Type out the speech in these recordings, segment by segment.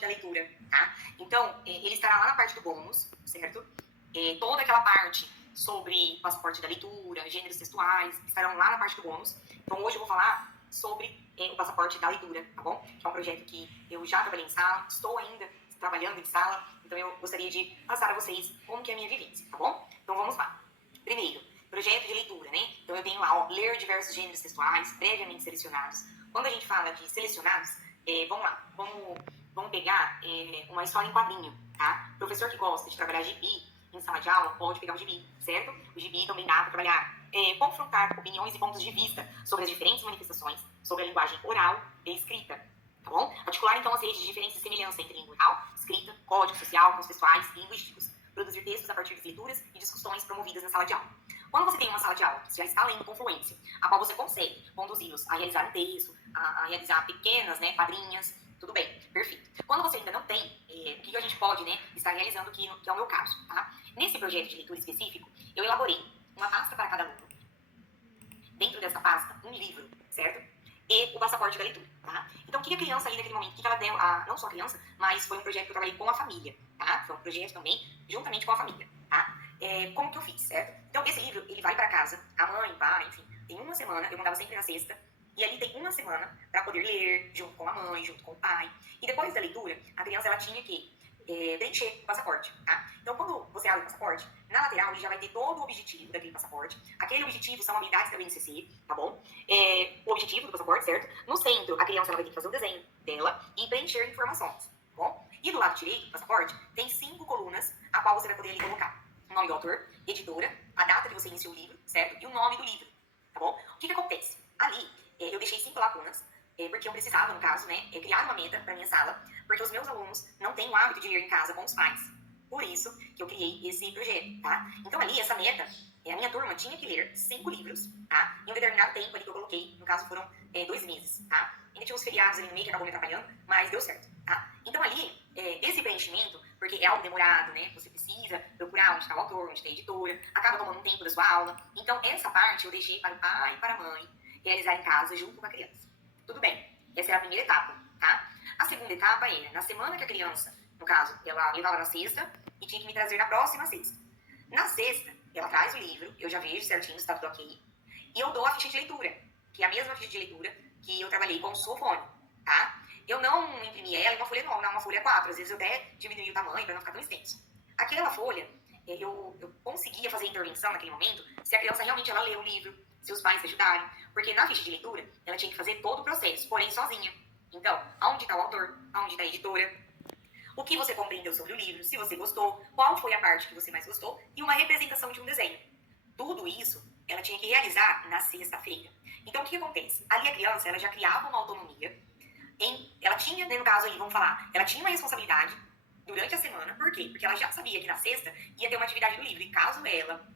da leitura, tá? Então, ele estará lá na parte do bônus, certo? Toda aquela parte sobre passaporte da leitura, gêneros textuais, estarão lá na parte do bônus. Então, hoje eu vou falar sobre o passaporte da leitura, tá bom? Que é um projeto que eu já trabalhei em sala, estou ainda trabalhando em sala, então eu gostaria de passar a vocês como que é a minha vivência, tá bom? Então, vamos lá. Primeiro, projeto de leitura, né? Então, eu tenho lá, ó, ler diversos gêneros textuais previamente selecionados. Quando a gente fala de selecionados, vamos lá, vamos pegar uma história em quadrinho, tá? Professor que gosta de trabalhar gibi em sala de aula pode pegar o gibi, certo? O gibi também dá para trabalhar, confrontar opiniões e pontos de vista sobre as diferentes manifestações, sobre a linguagem oral e escrita, tá bom? Articular, então, as redes de diferença e semelhança entre língua oral, escrita, código social, contextuais e linguísticos. Produzir textos a partir de leituras e discussões promovidas na sala de aula. Quando você tem uma sala de aula que já está lendo com fluência, a qual você consegue conduzi-los a realizar um texto, a realizar pequenas, né, quadrinhas, tudo bem, perfeito. Quando você ainda não tem, o que a gente pode, né, estar realizando, que é o meu caso, tá? Nesse projeto de leitura específico, eu elaborei uma pasta para cada aluno. Dentro dessa pasta, um livro, certo? E o passaporte da leitura, tá? Então, o que a criança ali naquele momento, o que ela deu, não só a criança, mas foi um projeto que eu trabalhei com a família, tá? Foi um projeto também, juntamente com a família, tá? Como que eu fiz, certo? Então, esse livro, ele vai para casa, a mãe, o pai, enfim, tem uma semana, eu mandava sempre na sexta, e ali tem uma semana para poder ler, junto com a mãe, junto com o pai. E depois da leitura, a criança, ela tinha que preencher o passaporte, tá? Então, quando você abre o passaporte, na lateral ele já vai ter todo o objetivo daquele passaporte. Aquele objetivo são habilidades da BNCC, tá bom? O objetivo do passaporte, certo? No centro, a criança ela vai ter que fazer o desenho dela e preencher informações, tá bom? E do lado direito do passaporte, tem 5 colunas, a qual você vai poder ali colocar o nome do autor, editora, a data que você iniciou o livro, certo? E o nome do livro, tá bom? O que acontece? Ali, eu deixei 5 lacunas, porque eu precisava, no caso, né, criar uma meta para minha sala, porque os meus alunos não têm o hábito de ler em casa com os pais. Por isso que eu criei esse projeto, tá? Então ali, essa meta, a minha turma tinha que ler 5 livros, tá? Em um determinado tempo ali que eu coloquei, no caso foram 2 meses, tá? Ainda tinha uns feriados ali no meio que acabou me atrapalhando, mas deu certo, tá? Então ali, esse preenchimento, porque é algo demorado, né? Você precisa procurar onde está o autor, onde está a editora, acaba tomando um tempo da sua aula. Então essa parte eu deixei para o pai e para a mãe realizar em casa junto com a criança. Tudo bem, essa era a primeira etapa, tá? A segunda etapa era, na semana que a criança, no caso, ela levava na sexta e tinha que me trazer na próxima sexta. Na sexta, ela traz o livro, eu já vejo certinho se tá tudo ok, e eu dou a ficha de leitura, que é a mesma ficha de leitura que eu trabalhei com o sulfone, tá? Eu não imprimi ela em uma folha nova, uma folha 4, às vezes eu até diminui o tamanho para não ficar tão extenso. Aquela folha, eu conseguia fazer intervenção naquele momento se a criança realmente ela lê o livro, se os pais ajudarem, porque na ficha de leitura ela tinha que fazer todo o processo, porém sozinha. Então, aonde está o autor, aonde está a editora, o que você compreendeu sobre o livro, se você gostou, qual foi a parte que você mais gostou e uma representação de um desenho. Tudo isso ela tinha que realizar na sexta-feira. Então, o que acontece? Ali a criança ela já criava uma autonomia, ela tinha, no caso ali, vamos falar, ela tinha uma responsabilidade durante a semana, por quê? Porque ela já sabia que na sexta ia ter uma atividade do livro, e caso ela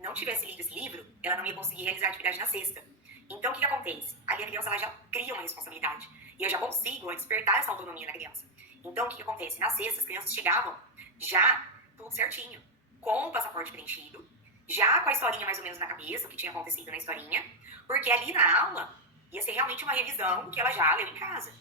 não tivesse lido esse livro, ela não ia conseguir realizar a atividade na sexta. Então, o que acontece? Ali a criança ela já cria uma responsabilidade. E eu já consigo despertar essa autonomia na criança. Então, o que acontece? Na sexta, as crianças chegavam já tudo certinho, com o passaporte preenchido, já com a historinha mais ou menos na cabeça, o que tinha acontecido na historinha, porque ali na aula ia ser realmente uma revisão do que ela já leu em casa.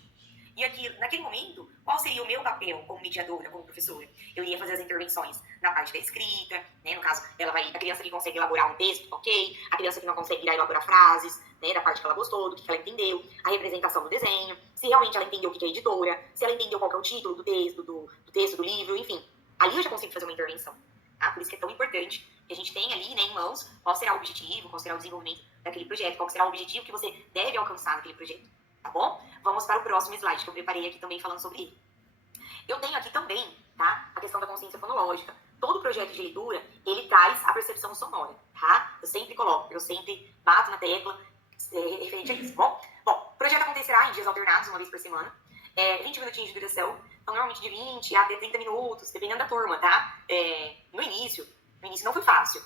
E aqui, naquele momento, qual seria o meu papel como mediadora, como professora? Eu iria fazer as intervenções na parte da escrita, né? No caso, a criança que consegue elaborar um texto, ok. A criança que não consegue ir elaborar frases, né? Da parte que ela gostou, do que ela entendeu. A representação do desenho. Se realmente ela entendeu o que é editora. Se ela entendeu qual é o título do texto, do livro, enfim. Ali eu já consigo fazer uma intervenção. Tá? Por isso que é tão importante que a gente tenha ali, né, em mãos qual será o objetivo, qual será o desenvolvimento daquele projeto, qual será o objetivo que você deve alcançar naquele projeto. Tá bom? Vamos para o próximo slide, que eu preparei aqui também falando sobre ele. Eu tenho aqui também, tá? A questão da consciência fonológica. Todo projeto de leitura, ele traz a percepção sonora, tá? Eu sempre coloco, eu sempre bato na tecla referente a isso. Bom, o projeto acontecerá em dias alternados, uma vez por semana. 20 minutinhos de duração, então normalmente de 20 a 30 minutos, dependendo da turma, tá? No início não foi fácil.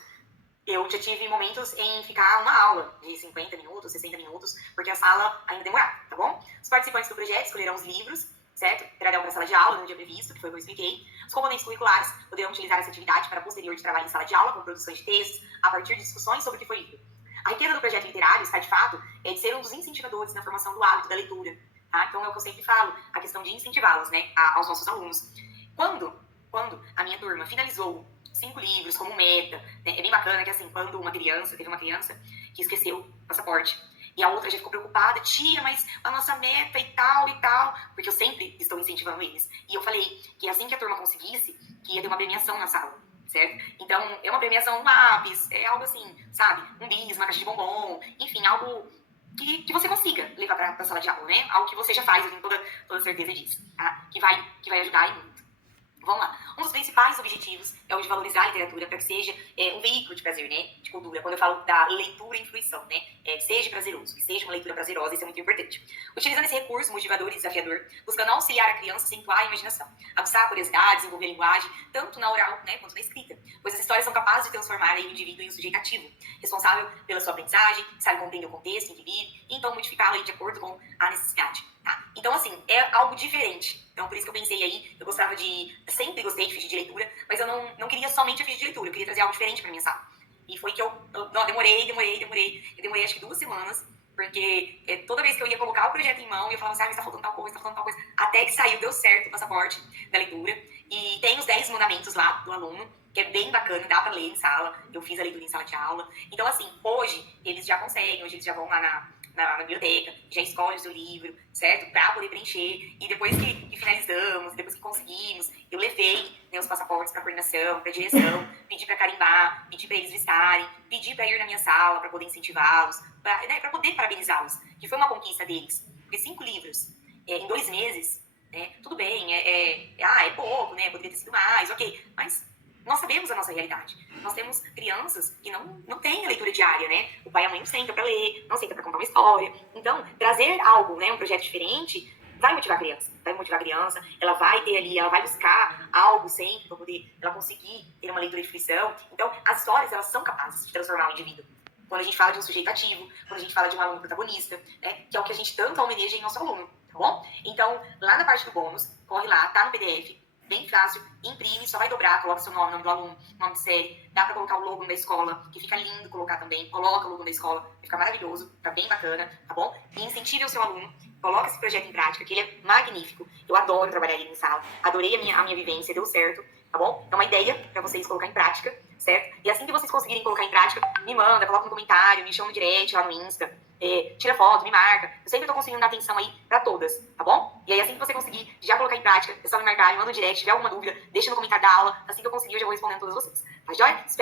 Eu já tive momentos em ficar uma aula de 50 minutos, 60 minutos, porque a sala ainda demorava, tá bom? Os participantes do projeto escolherão os livros, certo? Trarão para a sala de aula no dia previsto, que foi o que eu expliquei. Os componentes curriculares poderão utilizar essa atividade para posterior de trabalho em sala de aula, com produções de textos, a partir de discussões sobre o que foi lido. A riqueza do projeto literário está, de fato, de ser um dos incentivadores na formação do hábito da leitura, tá? Então é o que eu sempre falo, a questão de incentivá-los, né, aos nossos alunos. Quando a minha turma finalizou 5 livros como meta, né, é bem bacana que assim, quando teve uma criança que esqueceu o passaporte, e a outra já ficou preocupada, tia, mas a nossa meta e tal, porque eu sempre estou incentivando eles. E eu falei que assim que a turma conseguisse, que ia ter uma premiação na sala, certo? Então, é uma premiação, um lápis, é algo assim, sabe? Um bis, uma caixa de bombom, enfim, algo que você consiga levar para a sala de aula, né? Algo que você já faz, eu tenho toda certeza disso, tá? Que vai ajudar e muito. Vamos lá. Um dos principais objetivos é o de valorizar a literatura para que seja um veículo de prazer, né? De cultura. Quando eu falo da leitura e fruição, né? Que seja prazeroso, que seja uma leitura prazerosa, isso é muito importante. Utilizando esse recurso motivador e desafiador, buscando auxiliar a criança a acentuar a imaginação, aguçar a curiosidade, desenvolver a linguagem, tanto na oral, né, quanto na escrita. Pois as histórias são capazes de transformar aí o indivíduo em um sujeito ativo, responsável pela sua aprendizagem, que sabe compreender o contexto em que vive, e então modificá-lo aí de acordo com a necessidade. Tá? Então, assim, é algo diferente. Então, por isso que eu pensei aí, sempre gostei de ficha de leitura, mas eu não queria somente a ficha de leitura, eu queria trazer algo diferente pra minha sala. E foi que eu demorei acho que 2 semanas, porque toda vez que eu ia colocar o projeto em mão, eu falava assim, mas tá faltando tal coisa, até que saiu, deu certo o passaporte da leitura, e tem os 10 mandamentos lá do aluno, que é bem bacana, dá pra ler em sala, eu fiz a leitura em sala de aula. Então, assim, hoje eles já conseguem, hoje eles já vão lá na biblioteca, já escolhe o seu livro, certo? Para poder preencher. E depois que finalizamos, depois que conseguimos, eu levei, né, os passaportes para coordenação, para direção, pedi para carimbar, pedi para eles listarem, pedi para ir na minha sala para poder incentivá-los, para poder parabenizá-los, que foi uma conquista deles. Porque 5 livros em 2 meses, né, tudo bem, é pouco, né, poderia ter sido mais, ok, mas nós sabemos a nossa realidade. Nós temos crianças que não têm a leitura diária, né? O pai e a mãe não sentam para ler, não sentam para contar uma história. Então, trazer algo, né, um projeto diferente, vai motivar a criança, ela vai ter ali, ela vai buscar algo sempre para poder ela conseguir ter uma leitura de fruição. Então, as histórias, elas são capazes de transformar o indivíduo. Quando a gente fala de um sujeito ativo, quando a gente fala de um aluno protagonista, né, que é o que a gente tanto almeja em nosso aluno, tá bom? Então, lá na parte do bônus, corre lá, tá no PDF, bem fácil, imprime, só vai dobrar, coloca seu nome do aluno, nome de série, dá pra colocar o logo da escola, que fica lindo colocar também, coloca o logo da escola, vai ficar maravilhoso, tá bem bacana, tá bom? E incentive o seu aluno, coloca esse projeto em prática, que ele é magnífico, eu adoro trabalhar ele em sala, adorei a minha vivência, deu certo, tá bom? É uma ideia pra vocês colocar em prática, certo? E assim que vocês conseguirem colocar em prática, me manda, coloca um comentário, me chama no direct lá no Insta, tira foto, me marca. Eu sempre tô conseguindo dar atenção aí pra todas, tá bom? E aí, assim que você conseguir já colocar em prática, é só me marcar, me manda um direct, se tiver alguma dúvida, deixa no comentário da aula. Assim que eu conseguir, eu já vou respondendo todas vocês. Tá joia? Espero